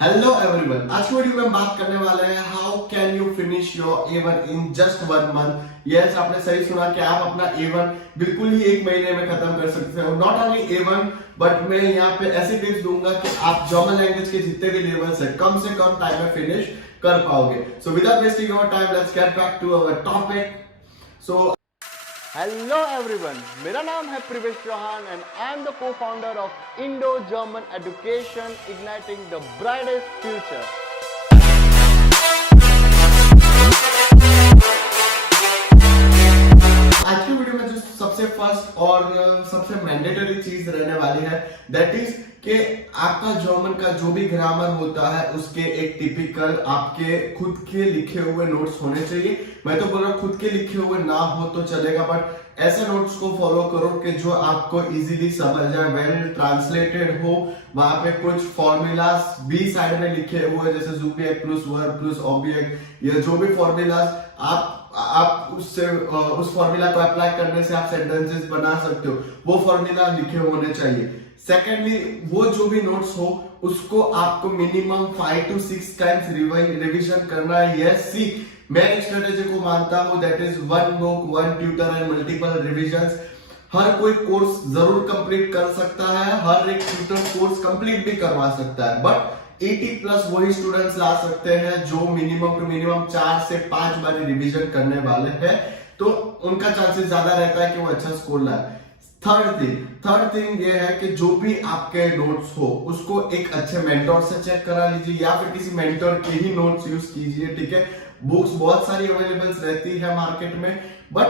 Hello everyone, आज की video में हम बात करने वाले हैं how can you finish your A1 in just 1 month. Yes, आपने सही सुना कि आप अपना A1 बिल्कुल ही 1 महीने में खत्म कर सकते हो। नॉट ओनली A1 बट मैं यहाँ पे ऐसी टिप्स दूंगा कि आप जर्मन लैंग्वेज के जितने भी लेवल्स है कम से कम टाइम में फिनिश कर पाओगे। So without wasting your time, let's get back to our topic. So hello everyone, मेरा नाम है Pravesh Chauhan and I am the co-founder of Indo German education igniting the brightest future. आज की वीडियो में जो सबसे फर्स्ट और सबसे मैंडेटरी चीज रहने वाली है दैट इज कि आपका जर्मन का जो भी ग्रामर होता है उसके एक टिपिकल आपके खुद के लिखे हुए नोट्स होने चाहिए। मैं तो बोल रहा हूँ खुद के लिखे हुए ना हो तो चलेगा, बट ऐसे नोट्स को फॉलो करो कि जो आपको इजीली समझ जाए, वेल ट्रांसलेटेड हो। वहां पे कुछ फॉर्मूलाज भी साइड में लिखे हुए जैसे जुबिएक्ट प्लस वर्ब प्लस ऑब्जेक्ट या जो भी फॉर्मूलाज आप उससे उस फॉर्मूला को अप्लाई करने से आप सेंटेंसेस बना सकते हो, वो फॉर्मूला लिखे होने चाहिए। सेकेंडली, वो जो भी नोट्स हो उसको आपको मिनिमम 5 to 6 टाइम्स रिवीजन करना है। यस, सी मैं एक स्ट्रेटेजी को मानता हूं that is 1 book 1 tutor and multiple revisions. हर कोई कोर्स जरूर कंप्लीट कर सकता है, हर एक ट्यूटर कोर्स कंप्लीट भी करवा सकता है, बट 80+ वही स्टूडेंट्स ला सकते हैं जो मिनिमम टू मिनिमम 4 से 5 बार रिवीजन करने वाले हैं, तो उनका चांसेस ज्यादा रहता है कि वो अच्छा स्कोर लाए। थर्ड थिंग ये है कि जो भी आपके नोट्स हो उसको एक अच्छे मेंटोर से चेक करा लीजिए या फिर किसी मेंटोर के ही नोट्स यूज कीजिए। ठीक है, बुक्स बहुत सारी अवेलेबल्स रहती है मार्केट में, बट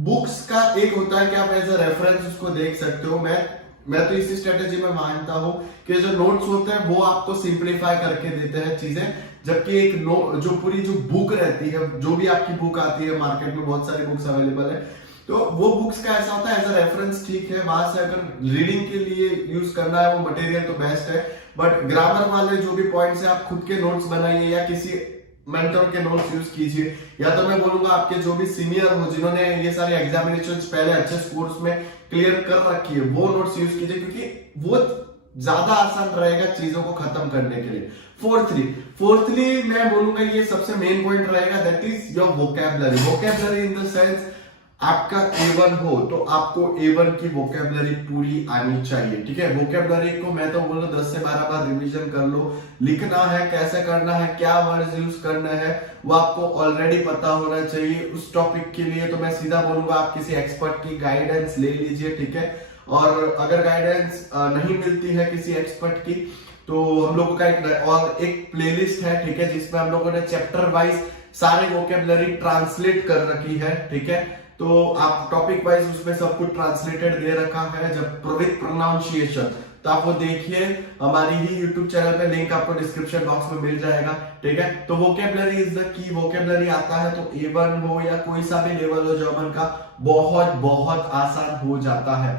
बुक्स का एक होता है कि आप एज अ रेफरेंस उसको देख सकते हो। मैं तो इसी स्ट्रेटेजी में मानता हूं कि जो नोट्स होते हैं वो आपको सिंप्लीफाई करके देते हैं चीजें, जबकि एक जो पूरी जो बुक रहती है, जो भी आपकी बुक आती है मार्केट में, बहुत सारी बुक्स अवेलेबल है, तो वो बुक्स का ऐसा होता है एज अ रेफरेंस ठीक है, वहां से अगर रीडिंग के लिए यूज करना है वो मटेरियल तो बेस्ट है, बट ग्रामर वाले जो भी पॉइंट्स है आप खुद के नोट्स बनाइए या किसी मेंटर के नोट्स यूज कीजिए। या तो मैं बोलूंगा आपके जो भी सीनियर हो जिन्होंने ये सारे एग्जामिनेशंस पहले अच्छे स्कोर्स में क्लियर कर रखी है वो नोट्स यूज कीजिए, क्योंकि वो ज्यादा आसान रहेगा चीजों को खत्म करने के लिए। फोर्थली मैं बोलूंगा ये सबसे मेन पॉइंट रहेगा that is your vocabulary in the sense आपका A1 हो तो आपको A1 की वोकैबुलरी पूरी आनी चाहिए। ठीक है, वोकैबुलरी को मैं तो बोलूं 10 से 12 बार रिवीजन कर लो। लिखना है, कैसे करना है, क्या वर्ड्स यूज करना है वो आपको ऑलरेडी पता होना चाहिए। उस टॉपिक के लिए तो मैं सीधा बोलूंगा आप किसी एक्सपर्ट की गाइडेंस ले लीजिए। ठीक है, और अगर गाइडेंस नहीं मिलती है किसी एक्सपर्ट की तो हम लोगों का एक प्लेलिस्ट है, ठीक है, जिसमें हम लोगों ने चैप्टर वाइज सारे वोकैबुलरी ट्रांसलेट कर रखी है। ठीक है, तो आप टॉपिक वाइज उसमें सब कुछ ट्रांसलेटेड दे रखा है जब विद प्रोनाउंसिएशन, तो आप वो देखिए। हमारी ही यूट्यूब चैनल पे लिंक आपको डिस्क्रिप्शन बॉक्स में मिल जाएगा। ठीक है, तो vocabulary is the key. Vocabulary आता है तो A1 हो या कोई सा भी लेवल हो जर्मन का, बहुत बहुत आसान हो जाता है।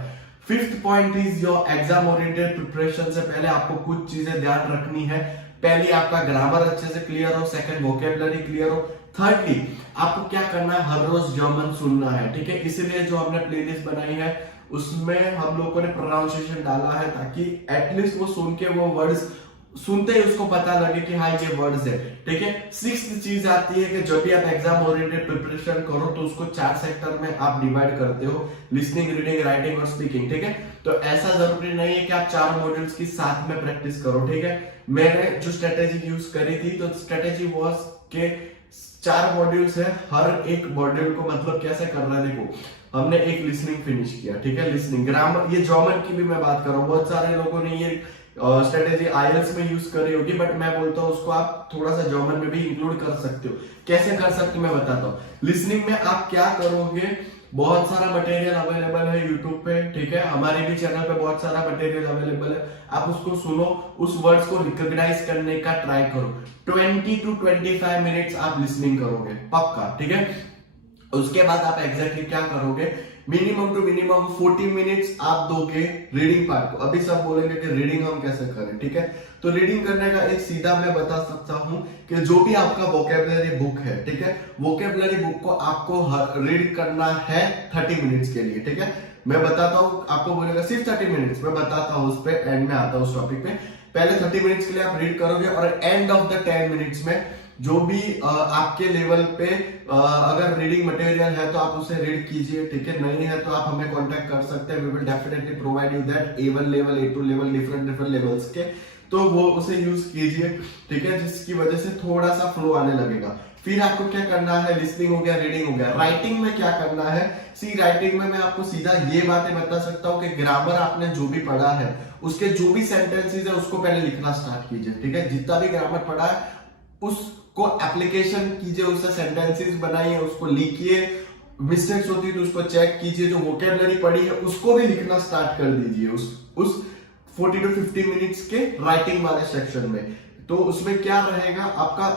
Fifth point is your exam oriented preparation से पहले आपको कुछ चीजें ध्यान रखनी है। पहली, आपका ग्रामर अच्छे से क्लियर हो। सेकंड, वोकैबुलरी क्लियर हो। थर्डली, आपको क्या करना है, हर रोज जर्मन सुनना है। ठीक है, इसीलिए जो हमने प्लेलिस्ट बनाई है उसमें हम लोगों ने प्रोनाउंसिएशन डाला है ताकि एटलीस्ट वो सुन के वो वर्ड्स सुनते ही उसको पता लगे कि हाँ ये वर्ड्स है। ठीक है, सिक्स्थ चीज आती है कि जब भी आप एग्जाम ओरिएंटेड प्रिपरेशन करो तो उसको 4 सेक्टर में आप डिवाइड करते हो, लिसनिंग, रीडिंग, राइटिंग और स्पीकिंग। ठीक है, तो ऐसा जरूरी नहीं है कि आप 4 मॉड्यूल्स की साथ में प्रैक्टिस करो। ठीक है, मैंने जो स्ट्रेटेजी यूज करी थी तो स्ट्रेटेजी वाज के 4 मॉड्यूल्स है, हर एक मॉड्यूल को मतलब कैसे करना है, देखो हमने एक लिसनिंग फिनिश किया। ठीक है, लिसनिंग, ग्रामर, ये जर्मन की भी मैं बात कर रहा हूँ, बहुत सारे लोगों ने ये स्ट्रेटेजी आईएलटीएस में यूज करी होगी, बट मैं बोलता हूँ उसको आप थोड़ा सा जर्मन में भी इंक्लूड कर सकते हो। कैसे कर सकते हो मैं बताता हूँ। लिसनिंग में आप क्या करोगे, बहुत सारा मटेरियल अवेलेबल है यूट्यूब पे। ठीक है, हमारे भी चैनल पे बहुत सारा मटेरियल अवेलेबल है, आप उसको सुनो, उस वर्ड्स को रिकॉग्नाइज करने का ट्राई करो। 20 to 25 मिनट्स आप लिसनिंग करोगे पक्का। ठीक है, उसके बाद आप एग्जैक्टली क्या करोगे, मिनिमम टू मिनिमम 40 मिनट्स आप दोगे रीडिंग पार्ट को। अभी सब बोलेंगे कि रीडिंग हम कैसे करें। ठीक है, तो रीडिंग करने का एक सीधा मैं बता सकता हूं कि जो भी आपका वोकैबुलरी बुक है, ठीक है, वोकैबुलरी बुक को आपको रीड करना है 30 मिनट्स के लिए। ठीक है, मैं बताता हूं, आपको बोलेगा सिर्फ 30 मिनट्स, मैं बताता हूं उस पर, एंड में आता हूं उस टॉपिक पे। पहले 30 मिनट्स के लिए आप रीड करोगे और एंड ऑफ द 10 मिनट्स में जो भी आपके लेवल पे अगर रीडिंग मटेरियल है तो आप उसे रीड कीजिए, ठीक है। नहीं है तो आप हमें कांटेक्ट कर सकते हैं, we will definitely provide you that A1 level, A2 level, different levels के, तो वो उसे यूज कीजिए, ठीक है, जिसकी वजह से थोड़ा सा फ्लो आने लगेगा। फिर आपको क्या करना है, लिसनिंग हो गया, रीडिंग हो गया। राइटिंग में क्या करना है, राइटिंग में मैं आपको सीधा ये बातें बता सकता हूँ कि ग्रामर आपने जो भी पढ़ा है उसके जो भी सेंटेंसेस है उसको पहले लिखना स्टार्ट कीजिए, ठीक है। जितना भी ग्रामर पढ़ा है उसको एप्लीकेशन कीजिए, उससे सेंटेंसेस बनाइए, उसको लिखिए, मिस्टेक्स होती है तो उसको चेक कीजिए, जो वोकैबुलरी पढ़ी है उसको भी लिखना स्टार्ट कर दीजिए उस 40 to 50 मिनट्स के राइटिंग वाले सेक्शन में। तो उसमें क्या रहेगा, आपका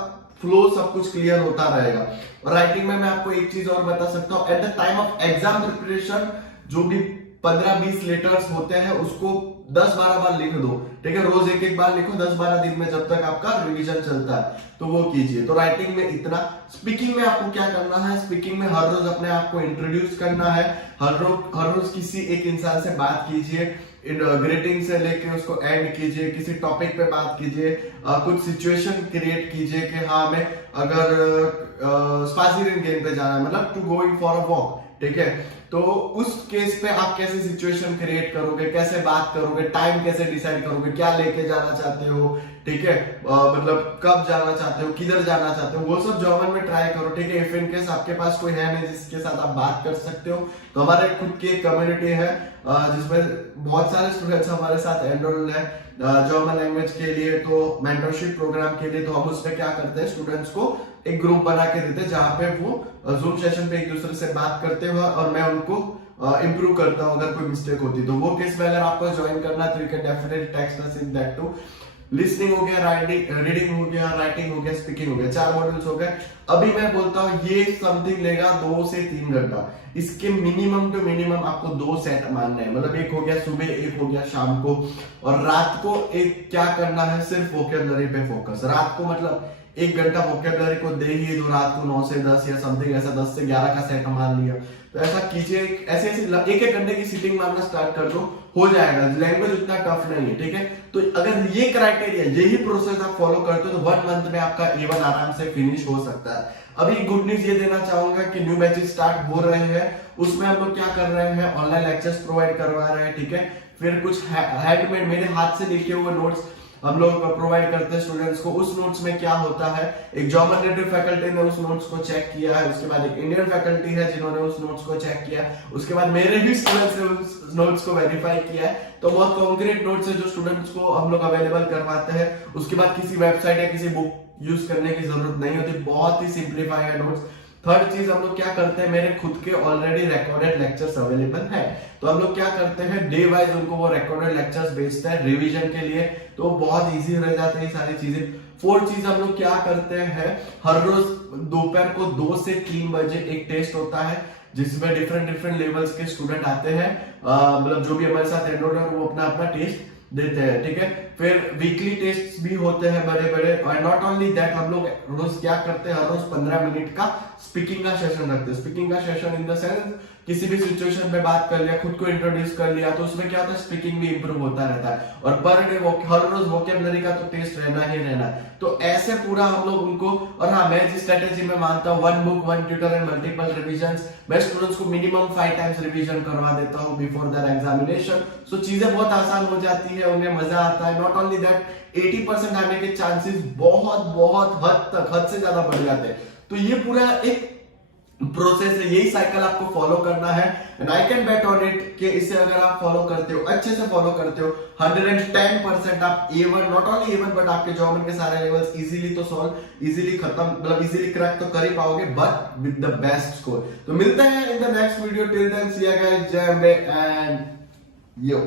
फ्लो सब कुछ क्लियर होता रहेगा। और राइटिंग में मैं आपको एक चीज और बता सकता हूँ, at the time of exam preparation जो भी 15-20 लेटर्स होते हैं उसको 10-12 बार लिख दो, ठीक है। रोज एक बार लिखो 10-12 दिन में, जब तक आपका रिवीजन चलता है तो वो कीजिए। तो राइटिंग में इतना। स्पीकिंग में आपको क्या करना है, स्पीकिंग में हर रोज अपने आप को इंट्रोड्यूस करना है, हर रोज किसी एक इंसान से बात कीजिए, ग्रीटिंग से लेके उसको एंड कीजिए, किसी टॉपिक पे बात कीजिए, कुछ सिचुएशन क्रिएट कीजिए कि हाँ हमें अगर स्पाइसी गेम पे जाना है, मतलब to going for a walk, ठीक है, तो उस केस पे आप कैसे सिचुएशन क्रिएट करोगे, कैसे बात करोगे, टाइम कैसे डिसाइड करोगे, क्या लेके जाना चाहते हो, ठीक है, मतलब कब जाना चाहते हो, किधर जाना चाहते हो, वो सब जर्मन में ट्राई करो, ठीक है। इफ इन केस आपके पास कोई है नहीं जिसके साथ आप बात कर सकते हो, तो हमारे खुद की एक कम्युनिटी है जिसमें बहुत सारे स्टूडेंट्स हमारे साथ एनरोल्ड है जर्मन लैंग्वेज के लिए, तो मेंटरशिप प्रोग्राम के लिए। तो हम उसमें क्या करते हैं, स्टूडेंट्स को एक ग्रुप बना के देते हैं जहां पे वो जूम सेशन पे एक दूसरे से बात करते हुए और मैं उनको इंप्रूव करता हूं अगर कोई मिस्टेक होती तो। वो केस में अगर आपको ज्वाइन करना है तो you can definitely text us in that too. Listening हो गया, रीडिंग हो गया, राइटिंग हो गया, स्पीकिंग हो गया, 4 मॉड्यूल्स हो गए। अभी मैं बोलता हूँ ये समथिंग लेगा 2 से 3 घंटा। इसके मिनिमम टू मिनिमम आपको 2 सेट मानना है, मतलब एक हो गया सुबह, एक हो गया शाम को, और रात को एक क्या करना है, सिर्फ वोकैबुलरी पे फोकस। रात को मतलब 1 घंटा वोकैबुलरी को दे ही दो, रात को 9 से 10 या समथिंग ऐसा 10 से 11 का सेट मान लिया, तो ऐसा कीजिए। ऐसे एक घंटे की सीटिंग मारना स्टार्ट कर दो, हो जाएगा। लैंग्वेज उतना टफ नहीं है, ठीक है। तो अगर ये क्राइटेरिया, यही प्रोसेस आप फॉलो करते हो तो 1 मंथ में आपका A1 आराम से फिनिश हो सकता है। अभी गुड न्यूज ये देना चाहूंगा कि न्यू बैचेस स्टार्ट हो रहे हैं, उसमें हम लोग क्या कर रहे हैं, ऑनलाइन लेक्चर्स प्रोवाइड करवा रहे हैं, ठीक है। फिर कुछ हैंडमेड मेरे हाथ से लिखे हुए नोट्स हम लोग प्रोवाइड करते हैं स्टूडेंट्स को। उस नोट्स में क्या होता है, एक जर्मन नेटिव फैकल्टी ने उस नोट्स को चेक किया है, उसके बाद एक इंडियन फैकल्टी है जिन्होंने उस नोट्स को चेक किया, उसके बाद मेरे भी स्टूडेंट्स ने उस नोट्स को वेरीफाई किया है। तो बहुत कॉन्क्रीट नोट्स है जो स्टूडेंट्स को हम लोग अवेलेबल करवाते हैं। उसके बाद किसी वेबसाइट या किसी बुक यूज करने की जरूरत नहीं होती, बहुत ही सिंप्लीफाई है नोट्स। थर्ड चीज हम लोग क्या करते हैं, मेरे खुद के ऑलरेडी रिकॉर्डेड लेक्चर्स अवेलेबल है, तो हम लोग क्या करते हैं, डे वाइज उनको वो रिकॉर्डेड लेक्चर्स भेजते हैं रिवीजन के लिए, तो बहुत इजी रह जाते हैं सारी चीजें। फोर्थ चीज हम लोग क्या करते हैं, हर रोज दोपहर को 2 से 3 बजे एक टेस्ट होता है जिसमें डिफरेंट लेवल्स के स्टूडेंट आते हैं, मतलब जो भी हमारे साथ एनरोल है वो अपना अपना टेस्ट देते हैं, ठीक है। फिर वीकली टेस्ट भी होते हैं बड़े बड़े, और नॉट ओनली दैट, हम लोग रोज क्या करते हैं, हर रोज 15 मिनट का स्पीकिंग का सेशन रखते हैं। स्पीकिंग का सेशन इन द सेंस किसी भी सिचुएशन पे बात कर लिया, खुद को इंट्रोड्यूस कर लिया, तो उसमें क्या होता है, स्पीकिंग भी इंप्रूव होता रहता है। और पर डे हर रोज वोकैबुलरी का तो टेस्ट रहना ही रहना है। तो ऐसे पूरा हम लोग उनको, और हाँ मैं जिस स्ट्रेटेजी में मानता हूँ, 1 book 1 tutor and multiple revisions, मैं स्टूडेंट्स को मिनिमम 5 टाइम्स रिवीजन करवा देता हूँ बिफोर देयर एग्जामिनेशन। सो चीजें बहुत आसान हो जाती है, उन्हें मजा आता है। नॉट ओनली दैट, 80% आने के चांसेस बहुत हद से ज्यादा बढ़ जाते हैं। तो ये पूरा एक प्रोसेस है, यही साइकिल आपको फॉलो करना है, and I can bet on it कि इसे अगर आप फॉलो करते हो, अच्छे से फॉलो करते हो, 110% आप A1, not only A1 but आपके जर्मन के सारे लेवल्स इजीली तो सॉल्व, इजीली खत्म, मतलब इजीली क्रैक तो कर ही पाओगे, but with the best score. तो मिलते हैं in the next video, till then see you guys, जय अंबे एंड यो।